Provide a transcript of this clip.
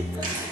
Obrigada.